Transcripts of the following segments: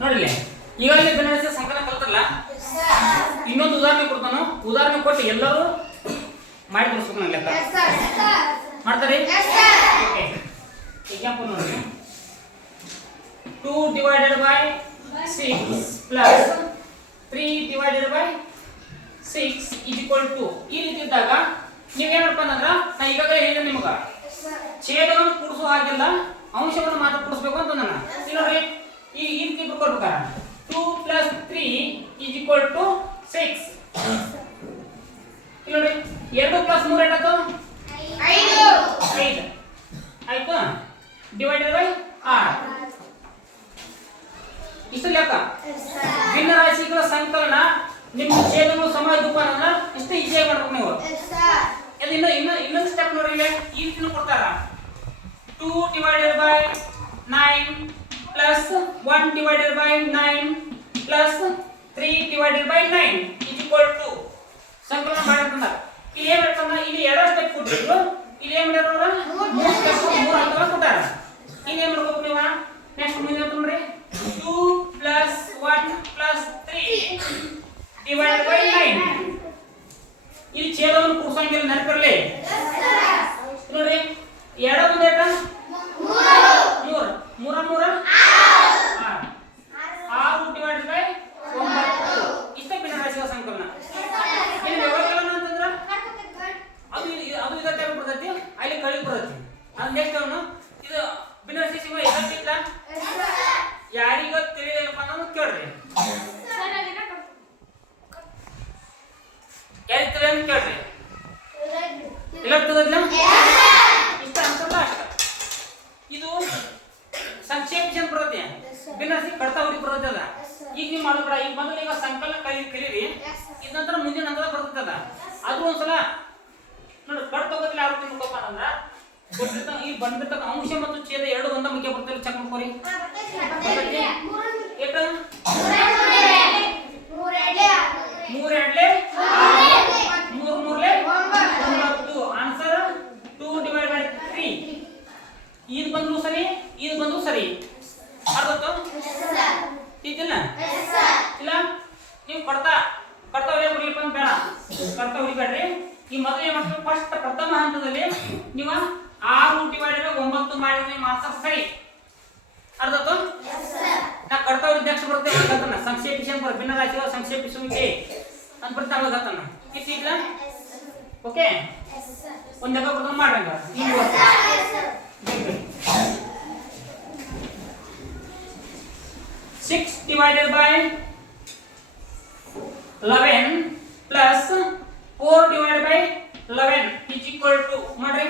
ನೋಡಿಲ್ಲಿ? ಈಗಾಗಲೇ ಬೆನ್ನಡಿಸಿದ ಸಂಕಲನ ಕಲ್ತಲ್ಲ ಇನ್ನೊಂದು ಉದಾಹರಣೆ ಕೊಡ್ತಾನು. ಉದಾಹರಣೆ ಕೊಟ್ಟು ಎಲ್ಲರೂ ಮಾಡಿ ಕೊಡಿಸ್ಬೇಕು ನನ್ನ ಲೆಕ್ಕ. ಮಾಡ್ತಾರೆ? ಎಕ್ಸಾಂಪಲ್ ನೋಡಿ. Two divided by six plus three divided by six is equal to ಈ ರೀತಿ ಇದ್ದಾಗ ನೀವು ಮಾಡಪ್ಪ ಅಂದ್ರ ನಾ ಈಗಾಗಲೇ ಹೇಳಿದೆ ನಿಮಗೆ. ಛೇದವನ್ನು ಕೂಡಿಸೋ ಹಾಗಿಲ್ಲ ಅಂಶವನ್ನು ಮಾತ್ರ ಕೂಡಿಸ್ಬೇಕು ಅಂತ ನಾನು ಇಲ್ಲ ಈ ಈ ರೀತಿ ಕೊಡ್ಬೇಕಾರ two plus three is equal to six ನೋಡಿ, ಎರಡು ಪ್ಲಸ್ ಮೂರು ಏನಾಯ್ತು ಐದು. ಆಯ್ತಾ? ಡಿವೈಡೆಡ್ ಬೈ ಆರ್. ಇಷ್ಟು ಲೆಕ್ಕ. ಭಿನ್ನ ರಾಶಿಗಳ ಸಂಕಲನ, ನಿಮ್ಮ ಛೇದಗಳು ಸಮಾಜ ದುಪಾನ ಇಷ್ಟು ಈಸಿಯಾಗಿ ಮಾಡ್ಬೇಕು ನೀವು. ಅದು ಇನ್ನು ಇನ್ನು ಇನ್ನೊಂದು ಸ್ಟೆಪ್ ನೋಡಿ ಈ ರೀತಿನೂ ಕೊಡ್ತಾರ? Two divided by nine plus one divided by nine plus three divided by nine is equal to ಸಂಕಲನ ಮಾಡಿರ್ತಂದ ಇಲ್ಲಿ ಏನ್ ಮಾಡ್ತಂದ ಇಲ್ಲಿ ಎರಡು ಸ್ಟೆಪ್ ಕೊಟ್ಟಿದ್ರು. ಇಲ್ಲಿ ಏನ್ ಮಾಡ್ಯಾರ ಅವ್ರ? ಮೂರು ಸ್ಟೆಪ್ ಮೂರು ಹಂತಗಳ ಕೊಟ್ಟಾರ. ಇಲ್ಲಿ ಏನು ಮಾಡ್ಬೇಕು ನೀವು? ನೆಕ್ಸ್ಟ್ ಮುಂದೆ ತುಂಬ್ರಿ two plus one plus three divided by nine ಇಲ್ಲಿ ಛೇದವನ್ನು ಕೂರ್ಸಂಗಿಲ್ಲ, ನೆನಪಿರಲಿ. ನೋಡ್ರಿ. ಎರಡು ಮುಂದೆ ಮೂರು. ಮೂರ ಮೂರ ಆರು ಆರು ಡಿವೈಡೆಡ್ ಬೈ ಒಂಬತ್ತು ಇಷ್ಟೇ ಭಿನ್ನ ರಾಶಿಗಳ ಸಂಕಲನ ಇನ್ನು ವ್ಯವಕಲನ ಅಂತಂದ್ರ ಅದು ಇದು- ಅದು ಇದ ಟೈಮ್ ಬರ್ತೈತಿ ಅಲ್ಲಿ ಕಳಿ ಬರ್ತೈತಿ ಅದು ನೆಕ್ಸ್ಟ್ ಅವನು ಇದು ಭಿನ್ನ ರಾಶಿ ಸಿಂಹ ಇದಕ್ಕಿಂತ ಯಾರಿಗ ತಿಳಿದಿಲ್ಲಪ್ಪ ಅನ್ನೋದು ಕೇಳ್ರಿ ತಿಳಿಯೋದು ಕೇಳ್ರಿ. ಇಲ್ಲ ತಿಳಿದಿಲ್ಲ ಇಷ್ಟ ಅಂತಲ್ಲ ಅಷ್ಟ. ಇದು ಸಂಕ್ಷೇಪಿಸನ್ ಬರ್ತೈತಿ ಭಿನ್ನ ರಾಶಿ ಕಡ್ತಾ ಹುಡುಗಿ ಬರ್ತೈತಿ ಅದ. ಈಗ ನೀವು ಮಾಡೋದ್ರ ಈಗ ಮೊದಲು ಈಗ ಸಂಕಲನ ಕಲಿ ಕಲೀರಿ. ಇದ ನಂತರ ಮುಂದಿನ ಹಂತದ ಬರ್ತದ ಅದು. ಒಂದ್ಸಲ ನೋಡಿ ಕಟ್ ತಗೋತಿಲ್ಲ ಯಾರು ರೀತಿ ನೋಡ್ಕೊಪ್ಪ ಅಂದ್ರ? ಕೊಟ್ಟಿರ್ತ ಈ ಬಂದಿರ್ತಕ್ಕ ಅಂಶ ಮತ್ತು ಛೇದ ಎರಡು ಒಂದ ಮುಖ್ಯ ಬರ್ತಾರೆ ಚೆಕ್ ಮಾಡ್ಕೊರಿ. ಮೂರ್ ಎರಡ್ಲೆ ಮೂರ್ ಮೂರ್ಲೆ ಒಂಬತ್ತು answer two divide by three ಇದು ಬಂದ್ರು ಸರಿ ಇದು ಬಂದ್ರು ಸರಿ ಅರ್ಧತ್ತು ಇದಿಲ್ಲ ಇಲ್ಲ ನೀವು ಕಡ್ತಾ ಕಡ್ತಾ ಹೊಡಿಯೋ ಹೊಡಿಲಿಪ್ಪ ಅಂತ ಬೇಡ ಕಡ್ತಾ ಹೊಡಿಬೇಡ್ರಿ ಈ ಮೊದಲು ಏನ್ ಮಾಡ್ತೀವಿ ಫಸ್ಟ್ ಪ್ರಥಮ ಹಂತದಲ್ಲಿ ನೀವು ಆರು ಡಿವೈಡ್ ಬೈ ಒಂಬತ್ತು ಮಾಡಿದ್ರೆ ಮಾತ್ರ ಸರಿ. ಅರ್ಧತ್ತು ನಾ ಕಡ್ತಾ ಹೊಡಿ ನೆಕ್ಸ್ಟ್ ಬರುತ್ತೆ ಅವಾಗ ಸಂಕ್ಷೇಪಿಸನ್ ಬರ್ ಭಿನ್ನ ರಾಶಿಗಳ ಸಂಕ್ಷೇಪಿಸುವಿಕೆ ಅಂತ ಬರ್ತಾ ಅವಾಗ ಹತ್ತನ ಇಟ್ಟಿಲ್ಲ ಓಕೆ ಒಂದ್ ಲೆಕ್ಕ ಬರ್ತಾನೆ ಮಾಡ್ರಂಗ. Six divided by eleven plus four divide by eleven is equal to ಮಾಡ್ರಿ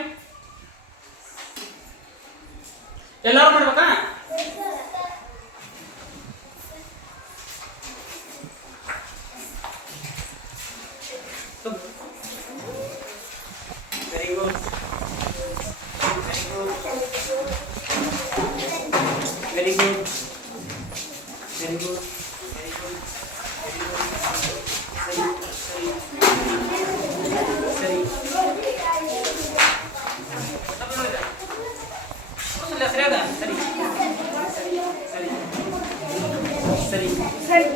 ಎಲ್ಲರೂ ಮಾಡ್ಬೇಕಾ very good very good very ಇಲ್ಲ, ಸರಿ ಅದ ಸರಿ ಸರಿ ಸರಿ ಸರಿ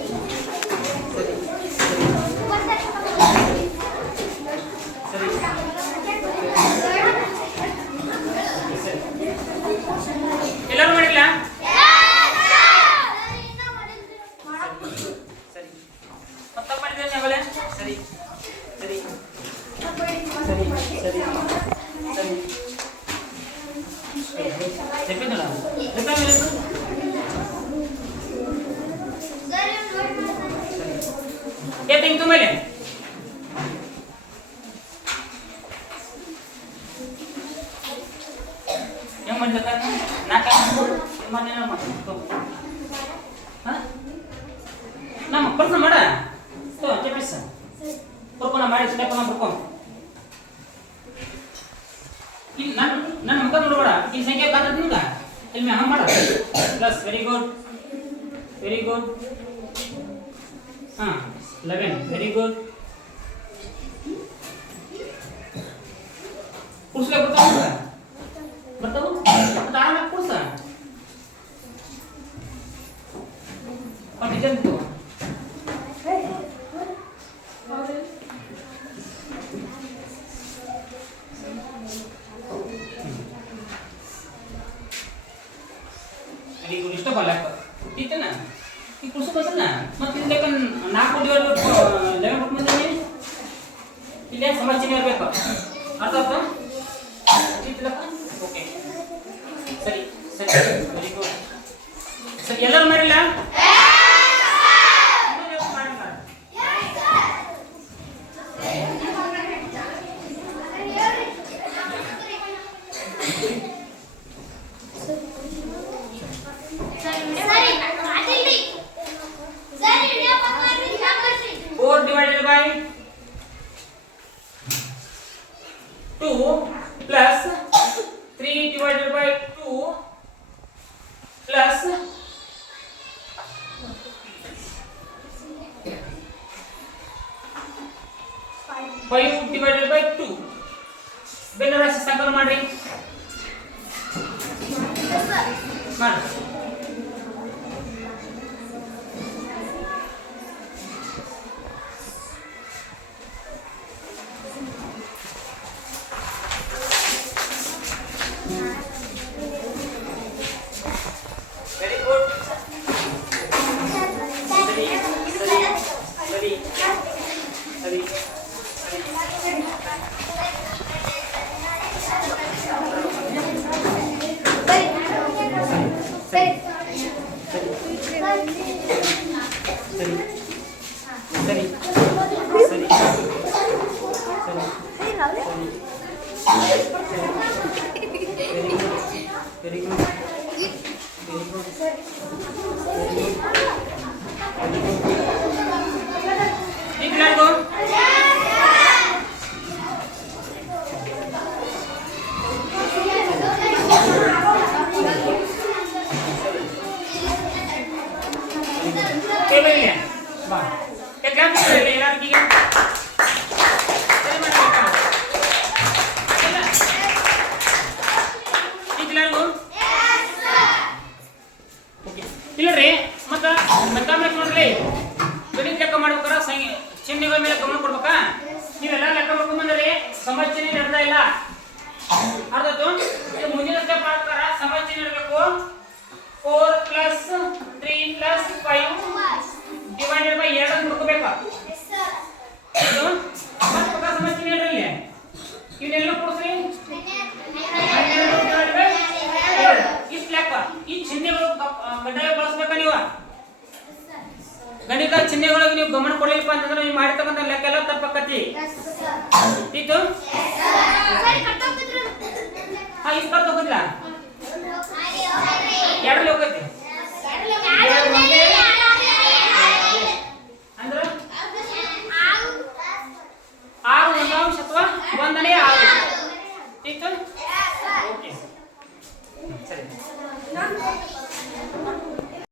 ಸರಿ ಮೇಲೆ nama tuh hah nama pernah mana tuh cepet sah pernah ಮಾಡಿ pernah berkom ಇಲ್ಲಿ ನನ್ನ ನನ್ನ ಮುಖ ನೋಡಬೇಡ ಈ ಸಂಖ್ಯೆ ಕಾದ ನಿಮ್ಗ ಇಲ್ಲಿ ಹಂಗ ಮಾಡ plus very good very good ಹಾ ಲೆವೆನ್ ವೆರಿ ಗುಡ್ ಕುರ್ಸ್ಲೆ ಬರ್ತಾವ ಡಿವೈಡ್ ಲೆವೆನ್ ಇಲ್ಲೇ ಸಮಸ್ಯೆ ಇರಬೇಕು. ಅರ್ಥ ಆಯ್ತಾ? ಫೈವ್ ಡಿವೈಡೆಡ್ ಬೈ ಟು ಬೆನ್ನ ರಾಶಿ ಸಂಕಲನ ಮಾಡಿ Very good. ಈ ಚಿಹ್ನೆಗಳು ಕಡ್ಡಾಯ ಬಳಸ್ಬೇಕ ನೀವು? ಗಣಿತ ಚಿಹ್ನೆಗಳಿಗೆ ನೀವು ಗಮನ ಕೊಡಲಿಲ್ಲ ಅಂತಂದ್ರೆ ನೀವು ಮಾಡಿರ್ತಕ್ಕಂಥ ಲೆಕ್ಕ ಎಲ್ಲ ತಪ್ಪಕತ್ತಿ. ಇತ್ತು? ಹಾ ಇಪ್ಪತ್ತು ಹೋಗಿಲ್ಲ ಎರಡು ಹೋಗೈತಿ.